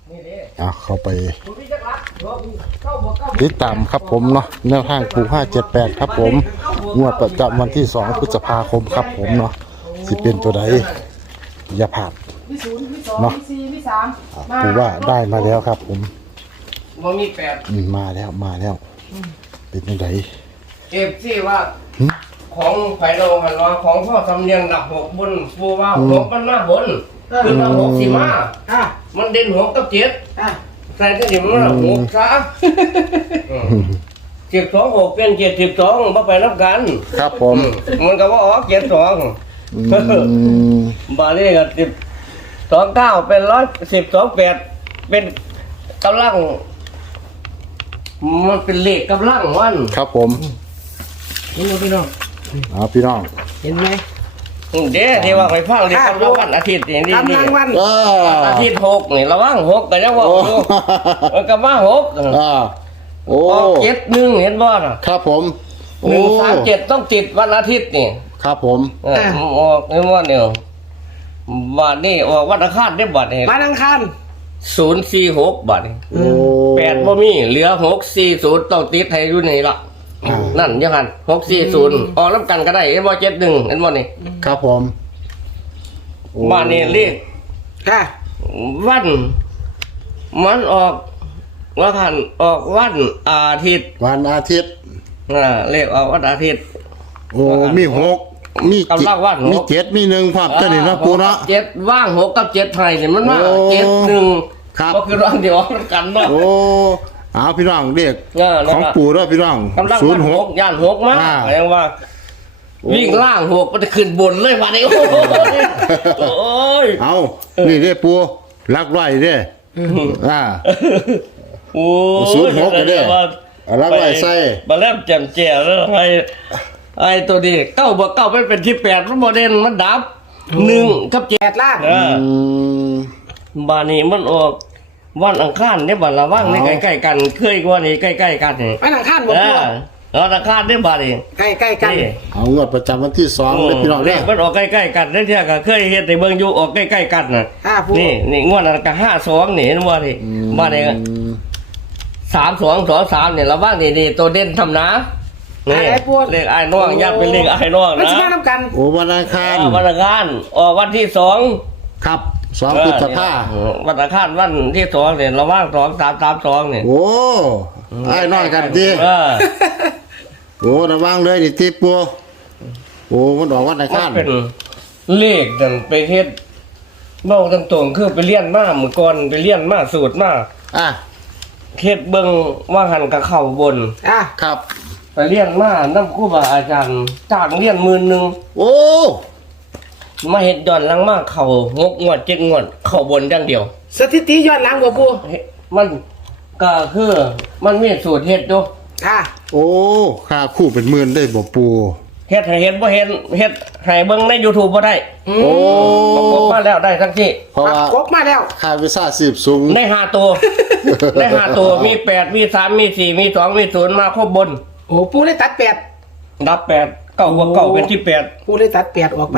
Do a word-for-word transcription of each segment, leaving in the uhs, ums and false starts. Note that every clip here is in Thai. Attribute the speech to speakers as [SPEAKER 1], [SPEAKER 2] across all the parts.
[SPEAKER 1] อ่ะเข้าไปติดตามครับผมเนาะแนวทางปูห้าเจ็ดแปดครับผมงวดประจำวันที่สองพฤษภาคมครับผมเนาะสิเป็นตัวใดอย่าผ่านเนาะปูว่าได้มาแล้วครับผม
[SPEAKER 2] มีแปด
[SPEAKER 1] มาแล้วมาแล้วเป็นตัวใด
[SPEAKER 2] เอฟซีว่าของไผ่โลหันว่าของพ่อสำเนียงดับหกบนปูว่าหกมันหน้าบนคือมาหกสี่มามันเด่นหกกับเจ็ดใส่ที่นี่มันหกซะสิบสองหกเป็นเจ็ดสิบสองมาไปรับกัน
[SPEAKER 1] ครับผม
[SPEAKER 2] มันก็ว่าอ๋อเจ็ดสองบาลีกับสิบสองเก้าเป็นร้อยสิบสองแปดเป็นกำลังมันเป็นเลขกำลังวัน
[SPEAKER 1] ครับผม
[SPEAKER 2] เห็นไหมพี่น้อง
[SPEAKER 1] อ๋อพี่น้อง
[SPEAKER 2] เห็นไหมเด้ที่ว่าไปฟังเรียกกำลังวันอาทิตย์อย่างนี้นี่อาทิตย์หกนี่ระวังหกแต่ยังว่าดูมันก็ว่าหก
[SPEAKER 1] อ่าโอ้
[SPEAKER 2] เจ็ดหนึ่งเห็นบ่น่ะ
[SPEAKER 1] ครับผม
[SPEAKER 2] หนึ่งสามเจ็ดต้องติดวันอาทิตย์นี่
[SPEAKER 1] ครับผม
[SPEAKER 2] ออกเห็นว่าเนี่ยวันนี้ออกวันอังคารได้บัตรนี่
[SPEAKER 3] วันอังคาร
[SPEAKER 2] ศูนย์สี่หกบัตรแปดบ่มีเหลือหกสี่ศูนย์ต้องติดให้อยู่นี่ละนั่นยังหันหกสี่ศูนย์ออกรับกันก็ได้เอ็นบอเจ็ดหนึ่งเอ็นบอนี่
[SPEAKER 1] ครับผม
[SPEAKER 2] บ้านนี้เรียกวันมันออกว่าหันออกวันอาทิตย์
[SPEAKER 1] วันอาทิตย์
[SPEAKER 2] อ่าเรียกออกวันอาทิตย์
[SPEAKER 1] โอ้มีหกมีกำลังวันมีเจ็ดมีหนึ่งพับก็นี่นะปูเนาะ
[SPEAKER 2] เจ็ดว่างหกกับเจ็ดไทยเนี่ยมันว่าเจ็ดหนึ่งก็คือวันเดียวกันเนาะ
[SPEAKER 1] โอ้เอาพี่น้องเรียกของปู่ด้วยพี่น้อง
[SPEAKER 2] ศูนย์หกย่านหกมากแปลว่าวิ่งล่างหกมันจะขึ้นบนเลยวันนี้โอ้ย
[SPEAKER 1] เอานี่เรียกปู่รักไว้เด้อ่า
[SPEAKER 2] โอ้
[SPEAKER 1] ศูนย์หกกันเด้รักไว้ใส่
[SPEAKER 2] มาแล้วแจ่มแจ๋วแล้วไอ้ไอ้ตัวนี้เก้าบวกเก้าเป็นเป็นที่แปดมันโมเดลมันดับหนึ่งกับเจ็ดล่างบานี้มันออกวันอังคารเนี่ยบัดละว่างนี่ใกล้ๆกันเคยกว่านี้ใกล้ๆกันนี่
[SPEAKER 3] วันอังคารบ่
[SPEAKER 2] พูดวันอังคารเนี่ยบัดนี่
[SPEAKER 3] ใกล้ๆกัน
[SPEAKER 1] เอางวดประจำวันที่สองเลยพี่น้องเนี่ย
[SPEAKER 2] มันออกใกล้ๆกันนั่นเท่ากับเคยเห็นในเมืองอยู่ออกใกล้ๆกันน่ะนี่นี่งวดนั้นก็ห้าสองนี่เห็นว่านี่มาเนี่ยสามสองสองสามเนี่ยละว่างนี่นี่ตัวเด่นทำนะนี่เลขไอ้น้องญาติเป็นเลขไอ้น้องนะ
[SPEAKER 3] มันจะมาทำกัน
[SPEAKER 1] โอ้วันอังคาร
[SPEAKER 2] วันอังคารออกวันที่สอง
[SPEAKER 1] ครับสองพฤษภา
[SPEAKER 2] วันอังคารวันที่สองเนี่ยเราว่างสองสามสามสองเนี่ย
[SPEAKER 1] โอ้ไอ้น้องกันดิโอ้ระวังเลยดิที่ปัวโอ้มันออกวันอังคาร
[SPEAKER 2] เป็นเลขดันไปเฮ็ดเบ้าตรงๆคือไปเลี้ยนมาเมื่อก่อนไปเลี้ยนมาสูตรมา
[SPEAKER 1] อ่ะ
[SPEAKER 2] เฮ็ดเบิ่งว่าหันกับเข่าบน
[SPEAKER 3] อ่ะ
[SPEAKER 1] ครับ
[SPEAKER 2] ไปเลี้ยนมาน้ำครูบาอาจารย์จ้างเลี้ยนหมื่นหนึ่ง
[SPEAKER 1] โอ้
[SPEAKER 2] มาเห็ดย้อนหลังมากเข่างกงวดเจ็ดงวดเข่าบนอย่างเดียว
[SPEAKER 3] สถิติย้อนหลังบ่ปู
[SPEAKER 2] มันก็คือมันมีสูตรเฮ็ดดู
[SPEAKER 3] ค่ะ
[SPEAKER 1] โอ้ค่าคู่เป็นหมื่นได้บ่ปู
[SPEAKER 2] เฮ็ดให้เห็นบ่เห็นเฮ็ดให้เบิ่งใน YouTube บ่ได้
[SPEAKER 1] โอ้
[SPEAKER 2] กบมาแล้วได้ทั้งที่
[SPEAKER 1] เพราะว่าก
[SPEAKER 3] บมาแล้ว
[SPEAKER 1] ค่าวีซ่าสิบสูง
[SPEAKER 2] ได้ห้าตัวได้ห้าตัวมีแปดมีสามมีสี่มีสองมีศูนย์มาครบบน
[SPEAKER 3] โอ้ปูได้ตัดแปด
[SPEAKER 2] ดับแปดเก้าบวกเก้าเป็นที่แปด
[SPEAKER 3] ปูได้ตัดแปดออกไป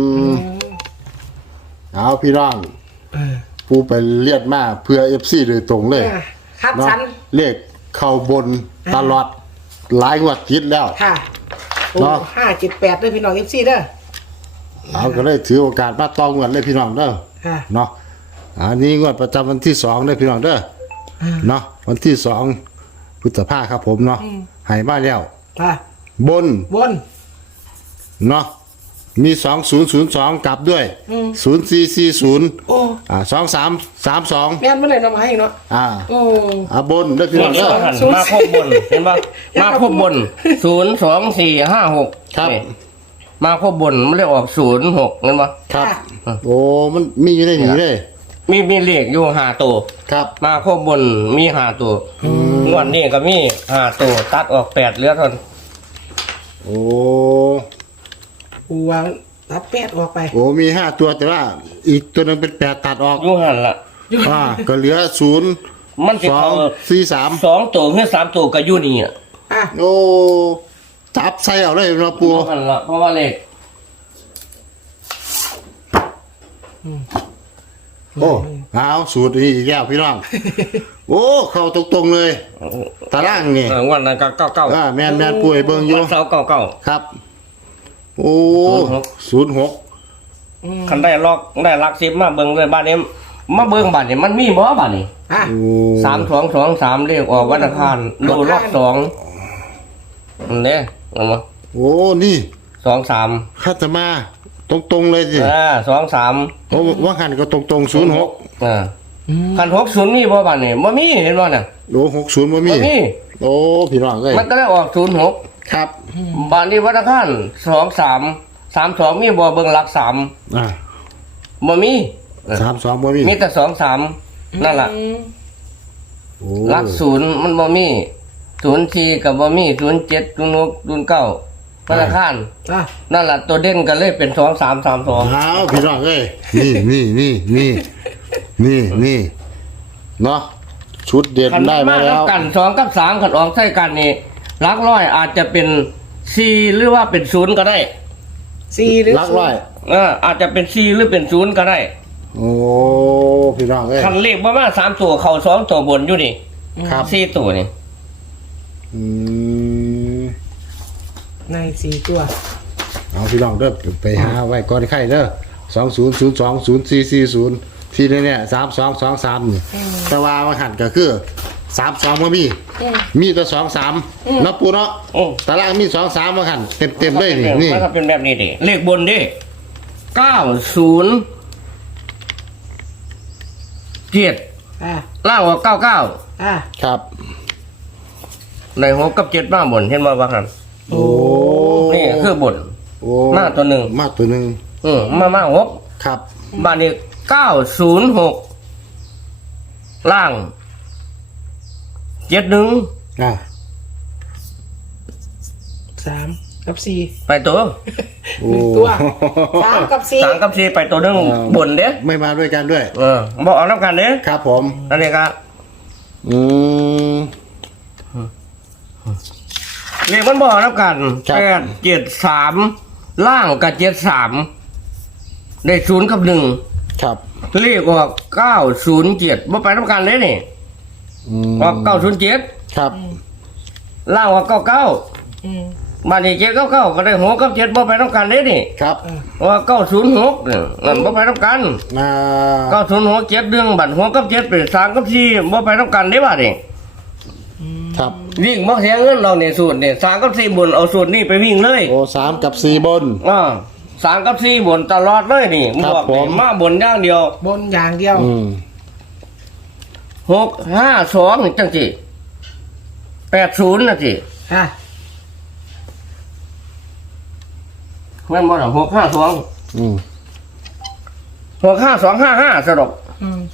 [SPEAKER 1] เอาพี่น้องปูไปเลียดมาเพื่อ เอฟ ซี โดยตรงเลย
[SPEAKER 3] ครับฉัน
[SPEAKER 1] เลขเข้าบนตลอดหลายงวดติดแล้ว
[SPEAKER 3] ค่ะเนาะห้าเจ็ดแปดด้วยพี่น้อง เอฟ ซี เด้อ
[SPEAKER 1] เอาก็เลยถือโอกาสมาตองงวดเลยพี่น้องเด้อเนาะอันนี้งวดประจำวันที่สองเลยพี่น้องเด้อเนาะวันที่สองพฤษภาครับผมเนาะหายมาแล้วบน
[SPEAKER 3] บน
[SPEAKER 1] เนาะมีสองศูนย์ศูนย์สองกลับด้วยศูนย์สี่สี่ศูนย์อ่าสองสามสามสอง
[SPEAKER 3] แม่นเมื่อไหร่เรามาให้เนาะ
[SPEAKER 1] อ่าโอ้อ่าบนได้พี่น้องเด้อ
[SPEAKER 2] มาครบบนเห็นปะมาครบบนศูนย์สองสี่ห้าหก
[SPEAKER 1] ครับ
[SPEAKER 2] มาครบบนมันเรียกออกศูนย์หกเห็นปะ
[SPEAKER 1] ครับโอ้มันมีอยู่ในนี้เลย
[SPEAKER 2] มีมีเลขอยู่ห้าตัว
[SPEAKER 1] ครับ
[SPEAKER 2] มาครบบนมีห้าตัวงวดนี้ก็มีห้าตัวตัดออกแปดเหลือเท่านั้น
[SPEAKER 1] โอ้
[SPEAKER 3] วางตัดแปดออกไป
[SPEAKER 1] โอ้มีห้าตัวแต่ว่าอีกตัวนึงเป็นแปดตัดออก
[SPEAKER 2] ยุ่งหันละ
[SPEAKER 1] อ่าก็เหลือศูนย์
[SPEAKER 2] มันสอง
[SPEAKER 1] สี่สาม
[SPEAKER 2] สองตัวเพื่อสามตัวก็ยุ่นี่อ่ะ
[SPEAKER 1] โอ้จับใส่เอาเลยนะปู
[SPEAKER 2] หันละเพราะว่าเลข
[SPEAKER 1] โอ้เอาสูตรนี้อีกแล้วพี่น้อง โอ้เข้าตรงๆเลยตารางนี่
[SPEAKER 2] เออวันนั้นก็เก้าเก้า
[SPEAKER 1] อ่าแม่นแม่นป่วยเบิ่งอยู่
[SPEAKER 2] วันเสาร์เก้าเก้า
[SPEAKER 1] ครับ โอ้ศูนย์หก
[SPEAKER 2] คันได้ล็อกได้ลักซิบมาเบิ่งเลยบ้านนี้มาเบิ่งบ้านนี้มันมีบ่บ้านนี้
[SPEAKER 3] อ่ะ
[SPEAKER 1] โอ้
[SPEAKER 2] สามสองสองสามเลขออกวันอังคารดูล็อกสองเนี่ยเอามา
[SPEAKER 1] โอ้นี่
[SPEAKER 2] สองสาม
[SPEAKER 1] ข้าจะมาตรงๆเลยสิ
[SPEAKER 2] อ่าสองสาม
[SPEAKER 1] โอ้ว่าหันก็ตรงๆศูนย์หก
[SPEAKER 2] อ่าคันหกศูนย์มีบ่บ้านนี้บ่มีเห็นบ่น่ะ
[SPEAKER 1] โอ้หกศูนย์บ่มี
[SPEAKER 2] บ่มี
[SPEAKER 1] โอ้พี่น้องเอ้ย
[SPEAKER 2] มันก็ได้ออกศูนย์หก
[SPEAKER 1] ครับ
[SPEAKER 2] บ้านนี้วันอังคารสองสามสามสองมีบ่เบิ่งหลักสาม
[SPEAKER 1] อ่า
[SPEAKER 2] บ่มี
[SPEAKER 1] สามสองบ่มี
[SPEAKER 2] มีแต่สองสามนั่นล่ะ
[SPEAKER 1] โอ้
[SPEAKER 2] หลักศูนย์มันบ่มีศูนย์สี่กับบ่มีศูนย์เจ็ดศูนย์หกศูนย์เก้าธนาคาร
[SPEAKER 3] อ่ะ
[SPEAKER 2] นั่นล่ะตัวเด่นก็เลยเป็นสองสามสามสอง
[SPEAKER 1] เอาพี่น้องเอ้ยนี่นี่นี่นี่นี่นี่เนาะชุดเด็ด
[SPEAKER 2] คัน
[SPEAKER 1] ได้
[SPEAKER 2] ได้
[SPEAKER 1] มา
[SPEAKER 2] มา
[SPEAKER 1] แล้
[SPEAKER 2] แล้ว วกันสองกับสามขันออกใส่กันนี่หลักร้อยอาจจะเป็นสี่หรือว่าเป็นศูนย์ก็ได้
[SPEAKER 3] สี่หรือ
[SPEAKER 1] ลักร้อย
[SPEAKER 2] เอออาจจะเป็นสี่หรือเป็นศูนย์ก็ได้
[SPEAKER 1] โอ้พี่น้องเอ้ย
[SPEAKER 2] คันเลขประมาณสามตัวเข่าสองตัวบนอยู่นี่
[SPEAKER 1] ครับ
[SPEAKER 2] สี่ตัวนี่
[SPEAKER 1] อืม
[SPEAKER 3] ในสี่ตัว
[SPEAKER 1] เอาพี่น้องเด้อไปหาไว้ก่อนไข่เด้อสองศูนย์ศูนย์สองศูนย์สี่สี่ศูนย์ที่นี่เนี่ยสามสองสองสามนี่แต่ว่ามาหันก็คือสามสองมามี มีแต่สองสามเนาะปูเนาะ
[SPEAKER 2] โอ้
[SPEAKER 1] ตารางมีสองสามมาหันเต็มเต็มๆเลยนี่นี่
[SPEAKER 2] มันก็เป็นแบบนี้ดิเลขบนดิเก้าศูนย์เจ็ด
[SPEAKER 3] อ่ะ
[SPEAKER 2] ล่างว่าเก้าเก้า
[SPEAKER 3] อ่ะ
[SPEAKER 1] ครับ
[SPEAKER 2] ในหกกับเจ็ดมาบนเห็นมาบ้างครับ
[SPEAKER 1] โอ้
[SPEAKER 2] นี่คือบน
[SPEAKER 1] โอ้
[SPEAKER 2] มาตัวหนึ่ง
[SPEAKER 1] มาตัวหนึ่ง
[SPEAKER 2] อืมมามาหก
[SPEAKER 1] ครับ
[SPEAKER 2] บ้านนี้เก้าศูนย์หกล่างเจ็ดหนึ่ง
[SPEAKER 1] อ่ะ
[SPEAKER 3] สามกับสี่
[SPEAKER 2] ไปตัว
[SPEAKER 1] โอ้
[SPEAKER 3] ตัวสามกับสี่
[SPEAKER 2] สามกับสี่ไปตัวหนึ่งบนเด้
[SPEAKER 1] ไม่มาด้วยกันด้วย
[SPEAKER 2] เออบอกเอาน้ำกันเด้
[SPEAKER 1] ครับผม
[SPEAKER 2] อันนี้ครับ
[SPEAKER 1] อืม
[SPEAKER 2] เรียกมันบอกน้ำกัน
[SPEAKER 1] ครับ
[SPEAKER 2] แปดเจ็ดสามล่างกับเจ็ดสามได้ศูนย์กับหนึ่ง
[SPEAKER 1] ครับ
[SPEAKER 2] เลขออกเก้าศูนย์เจ็ดบ่ไปน้ำกันเลยนี่
[SPEAKER 1] อืม
[SPEAKER 2] ออกเก้าศูนย์เจ็ด
[SPEAKER 1] ครับ
[SPEAKER 2] ล่างออกเก้าเก้า
[SPEAKER 3] อืม
[SPEAKER 2] บ้านนี้เจ็ดเก้าเก้าก็ได้หกกับเจ็ดบ่ไปน้ำกันเลยนี่
[SPEAKER 1] ครับ
[SPEAKER 2] ว่าเก้าศูนย์หกเนี่ยนั่นบ่ไปน้ำกัน
[SPEAKER 1] อ่า
[SPEAKER 2] เก้าศูนย์หกเจ็ดเรื่องบัตรหกกับเจ็ดเป็นสามกับสี่บ่ไปน้ำกันได้บ่านี่
[SPEAKER 1] ครับ
[SPEAKER 2] วิ่งบ่เสียเงินเราเนี่ยสูตรเนี่ยสามกับสี่บนเอาสูตรนี่ไปวิ่งเลย
[SPEAKER 1] โอ้สามกับสี่บน
[SPEAKER 2] อ่าสามกับสี่บนตลอดเลยนี่
[SPEAKER 1] ครับ
[SPEAKER 2] บอกนี่
[SPEAKER 1] ผม
[SPEAKER 2] มาบนอย่างเดียว
[SPEAKER 3] บนอย่างเดียว
[SPEAKER 1] อืม
[SPEAKER 2] หกห้าสองนี่จังสิแปดศูนย์น่ะสิ
[SPEAKER 3] อ่ะ
[SPEAKER 2] แม่นบ่ล่ะหกห้าสอง
[SPEAKER 1] อืม
[SPEAKER 2] หกห้าสองห้าห้าสรุป
[SPEAKER 3] อืม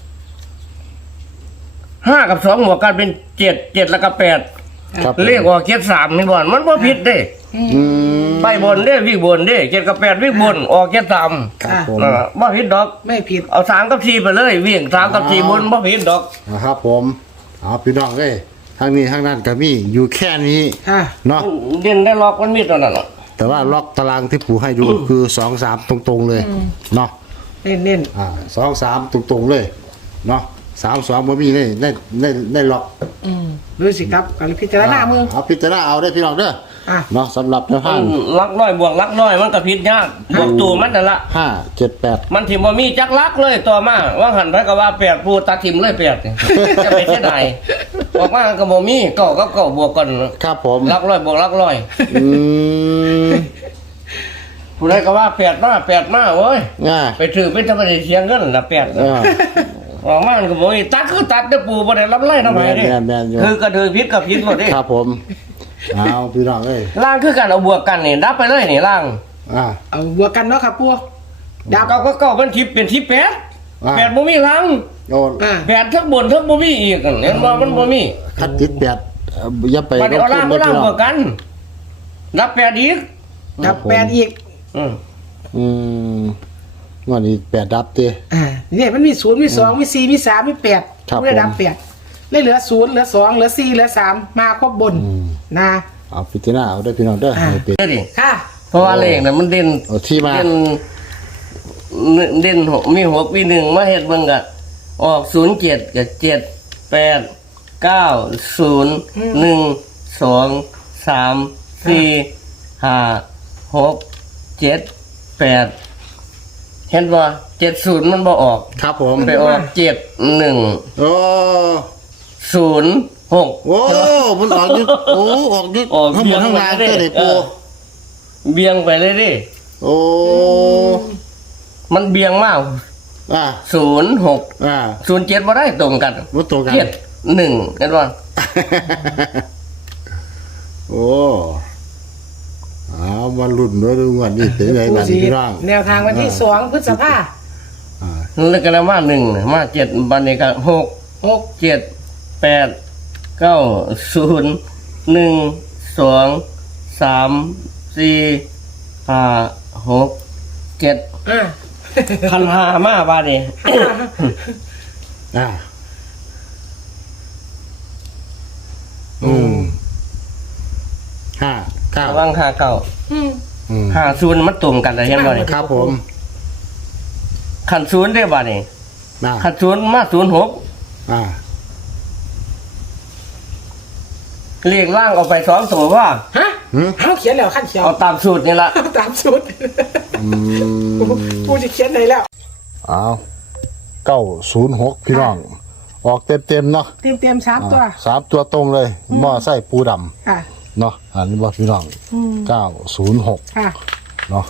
[SPEAKER 2] ห้ากับสองบวกกันเป็นเจ็ดเจ็ดแล้วก็แปด
[SPEAKER 1] ครับ
[SPEAKER 2] เลขออกเจ็ดสามนี่บ่มันบ่ผิดเด้
[SPEAKER 1] อืม
[SPEAKER 2] ไปบนเด้วิ่งบนเด้เจ็ดกับแปดวิ่งบนออกเจ็ดสาม
[SPEAKER 1] ครับผม
[SPEAKER 2] อ่าบ่ผิดดอก
[SPEAKER 3] ไม่ผิด
[SPEAKER 2] เอาสามกับสี่ไปเลยวิ่งสามกับสี่บนบ่ผิดดอก
[SPEAKER 1] นะครับผมเอาพี่น้องเอ้ยทางนี้ทางนั้นก็มีอยู่แค่นี้
[SPEAKER 3] อ่ะ
[SPEAKER 1] เนาะ
[SPEAKER 2] เด่นได้ล็อกมันมีตัวนั้นน่ะ
[SPEAKER 1] แต่ว่าล็อกตารางที่ปู่ให้ดูคือสองสามตรงๆเลยเนาะ
[SPEAKER 3] เน้นเน้น
[SPEAKER 1] อ่าสองสามตรงๆเลยเนาะสามสองบ่มีได้ได้ได้ได้ล็อก
[SPEAKER 3] ๆอืมดูสิครับกับพิจารณามือ
[SPEAKER 1] เอาพิจารณาเอาได้พี่น้องเด้อ
[SPEAKER 3] อ่ะ
[SPEAKER 1] เนาะสำหรับแนว
[SPEAKER 2] มั
[SPEAKER 1] ทาง
[SPEAKER 2] นลักน้อยบวกลักน้อยมันก็ผิดยากบวกตัวมันนั่นละ
[SPEAKER 1] ห้าเจ็ดแปด
[SPEAKER 2] มันถิ่มบ่มีจักลักเลยต่อมาว่าหันไปก็ว่าแปดพูดตัดถิ่มเลยแปดจะไปเสียดายออกมาก็บ่มีเก้ากับเก้าบวกกัน
[SPEAKER 1] ครับผม
[SPEAKER 2] ลักร้อยบวกลักร้อย
[SPEAKER 1] อืม
[SPEAKER 2] ผู้ใดก็ว่าแปดมาแปดมาโว้ย
[SPEAKER 1] ง่า
[SPEAKER 2] ไปถือเป็นจะไปได้เสียเงินละแปด
[SPEAKER 1] เออ
[SPEAKER 2] ออกมามันก็บ่มีตัดคือตัดเด้อปู่บ่ได้รับไล่ทำไมเด้
[SPEAKER 1] แม่นแม่นอยู่
[SPEAKER 2] คือกระเทยพิษกับพิษหมดเด้
[SPEAKER 1] ครับผมเอาพี่น้องเอ้ย
[SPEAKER 2] ล่างคือกันเอาบวกกันนี่ดับไปเลยนี่ล่าง
[SPEAKER 1] อ่า
[SPEAKER 3] เอาบวกกันเนาะครับพวกดับ
[SPEAKER 2] เก้าก็เก้าเป็นทิปเป็นทิปแปด
[SPEAKER 1] อ่า
[SPEAKER 2] แปดบ่มีล่าง
[SPEAKER 1] โอ้
[SPEAKER 3] อ่ะ
[SPEAKER 2] แปดทั้งบนทั้งบ่มีอีกเห็นบ่มันบ่มี
[SPEAKER 1] คัดติดแปดเอ่ออย่าไป
[SPEAKER 2] บัดนี้เอาล่าง
[SPEAKER 1] ล
[SPEAKER 2] เอา
[SPEAKER 1] งทุน
[SPEAKER 2] ล่าง
[SPEAKER 1] เด้อพี่น้
[SPEAKER 2] บ
[SPEAKER 1] อ
[SPEAKER 2] ว
[SPEAKER 1] ง
[SPEAKER 2] กกันรับแปดอีก
[SPEAKER 3] ดับแปดอีก
[SPEAKER 2] อืม
[SPEAKER 1] อืมวันนี้แปดดับเต้
[SPEAKER 3] อ่าเนี่ยมันมีศูนย์มีสองมีสี่มีสามมีแปด
[SPEAKER 1] ครับ
[SPEAKER 3] ไม่ได้ดับ
[SPEAKER 1] ผม
[SPEAKER 3] แปดเลยเหลือศูนย์เหลือสองเหลือสี่เหลือสามมาครบบน
[SPEAKER 1] อืม
[SPEAKER 3] นะ
[SPEAKER 1] เอาพิจารณาเอาได้อพี่น้องเด้อ
[SPEAKER 3] อ่า
[SPEAKER 1] ให้เป็น
[SPEAKER 2] เด้อดิ
[SPEAKER 3] ค่ะ
[SPEAKER 2] เพราะว่าเลขน่ะมันเด่น
[SPEAKER 1] เอาที่มา
[SPEAKER 2] เด่นเด่นหกมีหกมีหนึ่งมาเฮ็ดเบิ่งก็ออกศูนย์เจ็ดกับเจ็ดแปดเก้าศูนย์หนึ่งสองสามสี่ห้าหกเจ็ดแปดเห็นว่าเจ็ดศูนย์มันบ่ออก
[SPEAKER 1] ครับผม
[SPEAKER 2] ไปออกเจ็ดหนึ่ง
[SPEAKER 1] โอ้
[SPEAKER 2] ศูนย์หก
[SPEAKER 1] โอ้มันออกยึดโอ้ออกยึด
[SPEAKER 2] ออก
[SPEAKER 1] ทั้งหมดทั้งราง
[SPEAKER 2] เบี่
[SPEAKER 1] ก็
[SPEAKER 2] ยงไป
[SPEAKER 1] ได้
[SPEAKER 2] เอ
[SPEAKER 1] ปู
[SPEAKER 2] อ เบียงไปเลยดิ
[SPEAKER 1] โอ้
[SPEAKER 2] มันเบียงมาก
[SPEAKER 1] อ่า
[SPEAKER 2] ศูนย์หก
[SPEAKER 1] อ่า
[SPEAKER 2] ศูนย์เจ็ดมาได้ตรงกัน
[SPEAKER 1] วัตถุกัน
[SPEAKER 2] เจ็ดหนึ่งกันว่า
[SPEAKER 1] โอ้เอามาลุ้นด้วยดูก่อนนี่เป็นไง
[SPEAKER 3] ปู
[SPEAKER 1] บ้าง
[SPEAKER 3] สี
[SPEAKER 1] พี่น้อง
[SPEAKER 3] แนวทางวันที่สองพฤษภา
[SPEAKER 1] อ่า
[SPEAKER 2] แล้วก็แล้วมาหนึ่งมาเจ็ดบันนี้ก็หก
[SPEAKER 3] หก
[SPEAKER 2] เจ็ดแปดเก้าศูนย์หนึ่งสองสามสี่ห้าหกเจ็ด
[SPEAKER 3] อ่า
[SPEAKER 2] พันห้ามาบานี้
[SPEAKER 1] อ่าอืมห้าเก้า
[SPEAKER 2] ระวังห้าเก้า
[SPEAKER 3] อืม
[SPEAKER 1] อืม
[SPEAKER 2] ห้าศูนย์มันตรงกันเลยเห็นบ่นี่
[SPEAKER 1] ครับผม
[SPEAKER 2] ขันศูนย์ได้บานี้
[SPEAKER 1] น่า
[SPEAKER 2] ขันศูนย์มาศูนย์หก
[SPEAKER 1] อ่า
[SPEAKER 2] เรียกล่างเอาไปสองตัวว่า
[SPEAKER 3] ฮะ
[SPEAKER 1] หืม
[SPEAKER 3] เอาเขียนแล้วขั้นเขียว
[SPEAKER 2] เอาตามสูตรนี่ละ
[SPEAKER 3] ตามสูตร
[SPEAKER 1] อืม
[SPEAKER 3] ปูจะเขียนไหนแล้ว
[SPEAKER 1] เอาเก้าศูนย์หกพี่น้อง ออกเต็มเต็มๆเนาะ
[SPEAKER 3] เตรียมเตรียมๆสามตัว
[SPEAKER 1] อ่าสามตัวตรงเลยหม้อไส้ปูด
[SPEAKER 3] ค่ะ
[SPEAKER 1] ำเนาะอันนี้บอกพี่น้อง
[SPEAKER 3] อืม
[SPEAKER 1] เก้าศูนย์หก
[SPEAKER 3] ค่ะ
[SPEAKER 1] เนาะ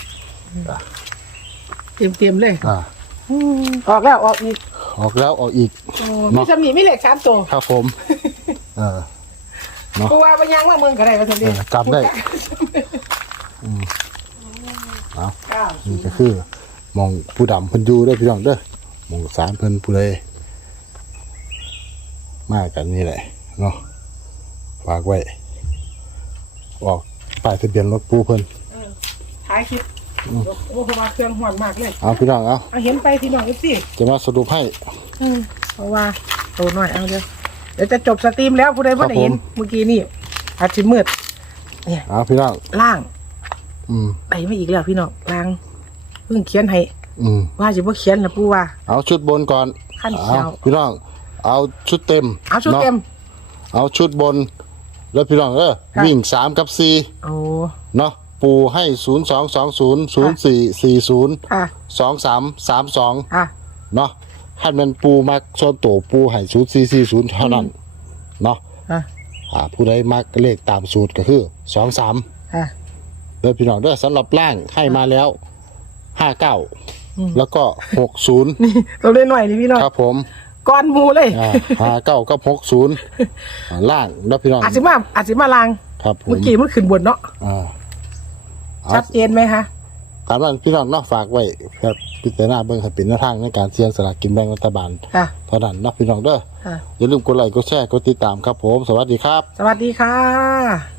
[SPEAKER 3] เตรียมเตรียมๆเลย
[SPEAKER 1] อ่า
[SPEAKER 3] อืมออกแล้วออกอีก
[SPEAKER 1] ออกแล้วออกอีก
[SPEAKER 3] โอ้มีจำหนีไม่เหล็กสามตัว
[SPEAKER 1] ครับผม เออ เนาะ
[SPEAKER 3] เพราะว่าไปยังว่าเมืองก็ได้ก็สม
[SPEAKER 1] เอ
[SPEAKER 3] เด็จ
[SPEAKER 1] อจำได้อืมเอา
[SPEAKER 3] เก้า
[SPEAKER 1] นี่ก็คือหมองผู้ดำเพิ่นอยู่เด้อพี่น้องเด้อหมองสารเพิ่นผู้ใดมากันนี่แหละเนาะฝากไว้ ออกป้ายทะเบียนรถปูเพิ่น
[SPEAKER 3] ท้ายคลิปโอ้โหเพราะว่าเครื่องหอนมากเลย
[SPEAKER 1] เอาพี่น้องเอา
[SPEAKER 3] เอาเห็นไปพี่น้องเอฟซี
[SPEAKER 1] จะมาสรุปให้
[SPEAKER 3] เพราะว่าโตหน่อยเอาเดี๋ยวเดี๋ยวจะจบสตรีมแล้วผู้ใดผู้ใดเห็นเมื่อกี้นี่อาจจะมืด
[SPEAKER 1] เอาพี่น้อง
[SPEAKER 3] ล่าง
[SPEAKER 1] อืม
[SPEAKER 3] ไปไม่อีกแล้วพี่น้องล่างเพิ่งเขียนให้
[SPEAKER 1] อืม
[SPEAKER 3] ว่าจะบ่เขียนนะปู่ว่า
[SPEAKER 1] เอาชุดบนก่อน
[SPEAKER 3] ขั้นเขียว
[SPEAKER 1] อาพี่น้อง เอาชุดเต็ม
[SPEAKER 3] เอาชุดเต็ม
[SPEAKER 1] นาะเอาชุดบน แล้วพี่น้องเออ
[SPEAKER 3] ค่ะ
[SPEAKER 1] วิ่งสามกับสี่
[SPEAKER 3] โอ้
[SPEAKER 1] เนาะปูให้ศูนย์สองสองศูนย์ศูนย์สี่สี่ศูนย์
[SPEAKER 3] ค่ะ
[SPEAKER 1] สองสามสามสอง
[SPEAKER 3] ค่ะ
[SPEAKER 1] เนาะให้มันปูมักโซนโตปูให้ศูนย์สี่สี่ศูนย์เท่านั้นเนาะ
[SPEAKER 3] ค่ะ
[SPEAKER 1] อ่าผู้ใดมักเลขตามสูตรก็คือสองสาม
[SPEAKER 3] ค่ะ
[SPEAKER 1] เด้อพี่น้องเด้อสำหรับล่างให้มาแล้วห้าเก้า
[SPEAKER 3] อืม
[SPEAKER 1] แล้วก็หกศูนย์
[SPEAKER 3] นี่เราเล่นหน่อยนี่พี่น้อง
[SPEAKER 1] ครับผม
[SPEAKER 3] ก้อนหมูเลย
[SPEAKER 1] อ่าห้าเก้ากับหกศูนย์ล่างแล้วพี่น้อง
[SPEAKER 3] อาจสิมาอาจสิมาลาง
[SPEAKER 1] ครับผม
[SPEAKER 3] เมื่อกี้มันขึ้นบนเนาะ
[SPEAKER 1] อ่าเอา
[SPEAKER 3] ชัดเจนไหมคะ
[SPEAKER 1] ตามนั้นพี่น้องเนาะฝากไว้ครับพิจารณาเบิ่งให้เป็นแนวทางในการเสี่ยงสลากกินแบ่งรัฐบาล
[SPEAKER 3] ค่ะ
[SPEAKER 1] เท่านั้นเนาะพี่น้องเด้อ
[SPEAKER 3] ค่ะ
[SPEAKER 1] อย่าลืมกดไลค์กดแชร์กดติดตามครับผม สวัสดีครับ
[SPEAKER 3] สวัสดีค่ะ